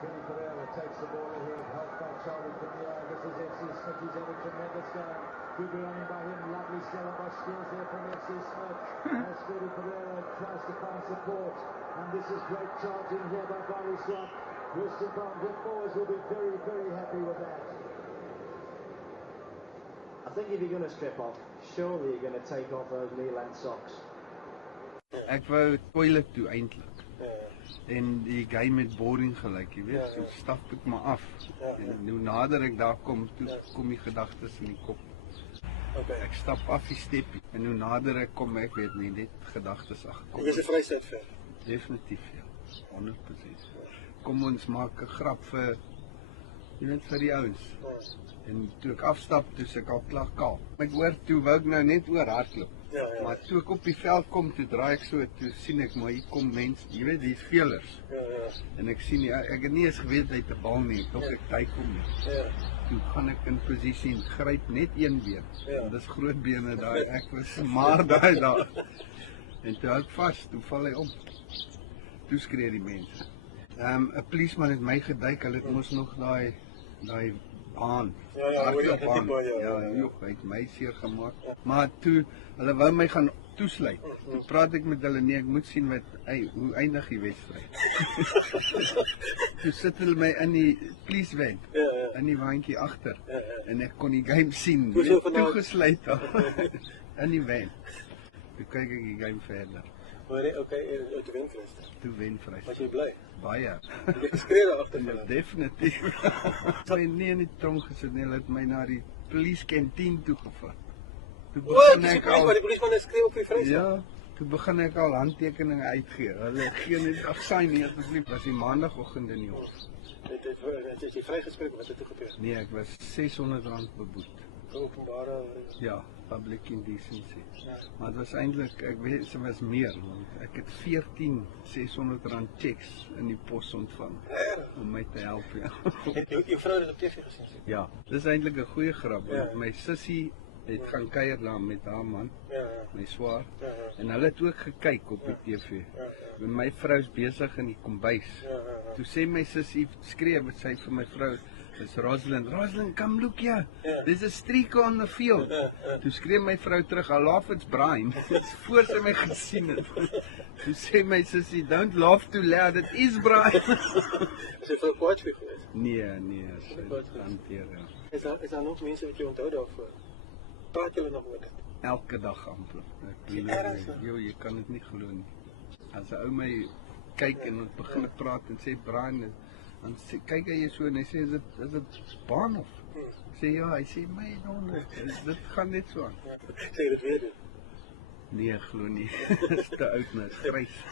Kenny Pereira takes the ball ahead, helped by Charlie Kinnear. This is FC Smith, he's had a tremendous game. Good running by him, lovely Stellenbosch skills there from FC Smith. As Kenny Pereira tries to find support. And this is great charging here by Barry Swap. Western Bound boys will be very, very happy with that. I think if you're going to strip off, surely you're going to take off those knee-length socks. Ek wou toilet toe eintlik. En die game met boring gelyk, jy weet, so stap ek maar af. En hoe nader ek daar kom, toe kom die gedagtes in die kop. Ek stap af die steppie. En hoe nader ek kom, ek weet nie, net gedagtes agterkom. Jy is 'n vryheid vir. Definitief, ja. 100%. Kom ons maak 'n grap vir, jy weet, vir die ouens. En toe ek afstap, toe ek al klaar kaal. Ek hoor, toe wou ek nou net oor hardloop. Maar toe ek op die veld kom, toe draai ek so, toe sien ek, maar hier kom mense, jy weet, die spelers. En ek sien, ek het nie eens geweet uit 'n bal nie, tot ek tyd kom nie. Toe gaan ek in posisie en gryp net een been. Dis groot bene daai, ek was maar daai daar. En toe hou ek vas, toe val hy om. Toe skree die mense. 'n Policeman het my geduik, hulle het mos nog daai baan. Ja, hy het my seer gemaak. Maar toe, hulle wou my gaan toesluit. Toe praat ek met hulle, nee, ek moet sien hoe eindig die wedstryd. Toe sit hulle my in die police van, in die waantjie agter. En ek kon die game sien, toegesluit in die van. Toe kyk ek die game verder. Maar toe wen Christus. Toe wen Christus. Was jy bly? Baie. Het jy geskree daar agter van? Definitief. Ek het nie in die tronk gesit nie, hulle het my na die police kantien toe gevat. Toe begin ek al, die policeman het skreeu op die vryheid. Ja, toe begin ek al handtekeninge uitgee. Hulle gee net afsign nie, asseblief. Was die maandagoggend in die hof. Het jy vrygespreek, wat het toe gebeur? Nee, ek was R600 beboet. Openbare, ja, public indecency. Maar het was eintlik, ek weet, se was meer, want ek het 14 R600 checks in die pos ontvang. Om my te help, ja. Het jou vrou dit op TV gesien? Ja, dis eintlik 'n goeie grap, want my sussie het gaan kuier daar met haar man, my swaar, en hulle het ook gekyk op die TV. My vrou is besig in die kombuis. Toe sê my sussie, skree, wat sy vir my vrou, is Rosalind, come look here, there's a streak on the field. Toe skree my vrou terug, I laugh it's Brian, voor sy my gesien het. Toe sê my sussie, don't laugh too loud, it is Brian. Is jy vir kwaad vir geweest? Nee, sy hanteer, ja. Is daar nog mense wat jy onthou daarvoor? Praat julle nog oor dit? Elke dag amper. Jy kan dit nie glo nie. As 'n ou my kyk en ons begin praat en sê Brian, dan kyk hy so en hy sê, is dit Baanhof? Ek sê ja, hy sê my dit gaan net so aan. Sê jy dit weer doen? Nee, glo nie. Dis te oud nou, grys.